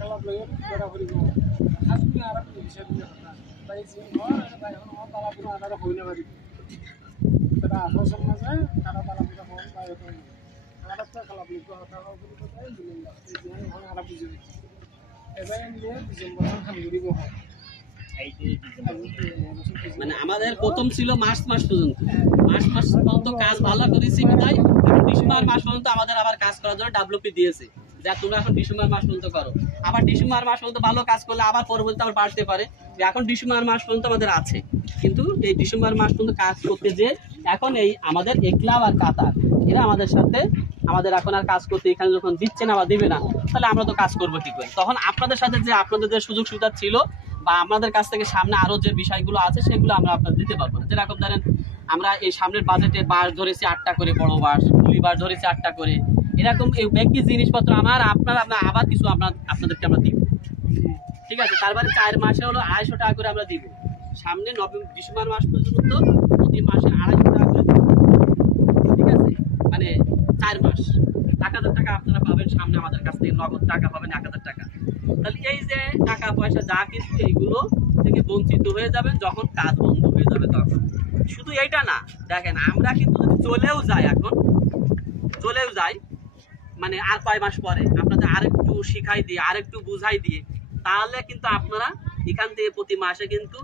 খেলা লই বরাবরই গো আজকে আর একটা বিষয় নিয়ে কথা ভাই যে ভাই এখন তালা পুরো আনারা হইলে পারি তারা আসল মাঝে তারা তালা পুরো হন ভাই হতো আর একটা খেলা লই কথা বলি তো তাই দিলেন না এই যে এখন আর বুঝে এবার নিয়ে ডিসেম্বর খান ঘুরিব হয় মানে আমাদের প্রথম ছিল মার্চ মাস পর্যন্ত, মার্চ মাস পর্যন্ত কাজ ভালো করেছি বিদায় ডিসেম্বর মাস পর্যন্ত আমাদের আবার কাজ করার জন্য ডাব্লিউপি দিয়েছে, যা তোমরা এখন ডিসেম্বর মাস পর্যন্ত করো। আবার ডিসেম্বর মাস পর্যন্ত ভালো কাজ করলে আবার পরবর্তীতে আবার বাড়তে পারে। এখন ডিসেম্বর মাস পর্যন্ত আমাদের আছে, কিন্তু এই ডিসেম্বর মাস পর্যন্ত কাজ করতে যে এখন এই আমাদের একলাভ আর কাতার এরা আমাদের সাথে আমাদের এখন আর কাজ করতে এখানে যখন দিচ্ছে না বা দিবে না, তাহলে আমরা তো কাজ করবো কি করে? তখন আপনাদের সাথে যে আপনাদের যে সুযোগ সুবিধা ছিল বা আমাদের কাছ থেকে সামনে আরো যে বিষয়গুলো আছে সেগুলো আমরা আপনাদের দিতে পারবো না। যেরকম ধরেন আমরা এই সামনের বাজেটে বাস ধরেছি 8টা করে, বড় বাস গুলি বাস ধরেছি 8টা করে, এরকম এই ব্যক্তি জিনিসপত্র আমার আপনারা আবার কিছু আপনাদেরকে আমরা দিব, ঠিক আছে? তারপরে 4 মাসে হলো 250 টাকা করে আমরা দিব। সামনে ডিসেম্বর মাস পর্যন্ত প্রতি মাসে 250 টাকা করে দিব, ঠিক আছে? মানে 4 মাস 1000 টাকা আপনারা পাবেন সামনে আমাদের কাছ থেকে, নগদ টাকা পাবেন 1000 টাকা। তাহলে এই যে টাকা পয়সা যা কিছু এইগুলো থেকে বঞ্চিত হয়ে যাবেন যখন কাজ বন্ধ হয়ে যাবে তখন। শুধু এইটা না, দেখেন আমরা কিন্তু যদি চলেও যাই, এখন চলেও যাই মানে আর কয় মাস পরে আপনাদের আরেকটু শিখাই দিয়ে আরেকটু বুঝাই দিয়ে, তাহলে কিন্তু আপনারা এখান থেকে প্রতি মাসে কিন্তু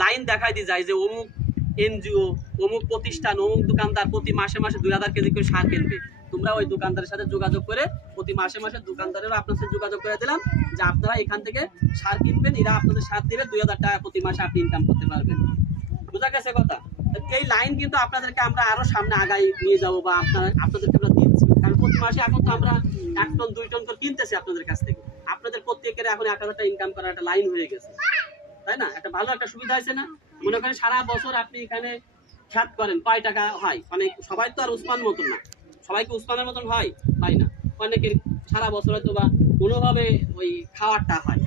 লাইন দেখাই দিয়ে যায় যে অমুক এনজিও, অমুক প্রতিষ্ঠান, অমুক দোকানদার প্রতি মাসে মাসে 2000 কেজি করে সার কিনবে। তোমরা ওই দোকানদারের সাথে যোগাযোগ করে প্রতি মাসে মাসে দোকানদারেরও আপনার সাথে যোগাযোগ করে দিলাম যে আপনারা এখান থেকে সার কিনবেন, এরা আপনাদের সার দিবে, 2000 টাকা প্রতি মাসে আপনি ইনকাম করতে পারবেন। বুঝা গেছে কথা? এই লাইন কিন্তু আপনাদেরকে আমরা আরো সামনে আগাই নিয়ে যাবো বা আপনাদেরকে আমরা দিচ্ছি, কারণ প্রতি মাসে এখন তো আমরা 1 টন 2 টন করে কিনতেছি আপনাদের কাছ থেকে। আপনাদের প্রত্যেকের এখন 1000 টাকা ইনকাম করার একটা লাইন হয়ে গেছে, তাই না? একটা ভালো একটা সুবিধা হয়েছে না? মনে করেন সারা বছর আপনি এখানে খ্যাত করেন, কয় টাকা হয়? অনেক সবাই তো আর উসমান মতন না, সবাইকে উসমানের মতন হয় না, অনেকের সারা বছর হয়তো বা কোনোভাবে ওই খাওয়ারটা হয়।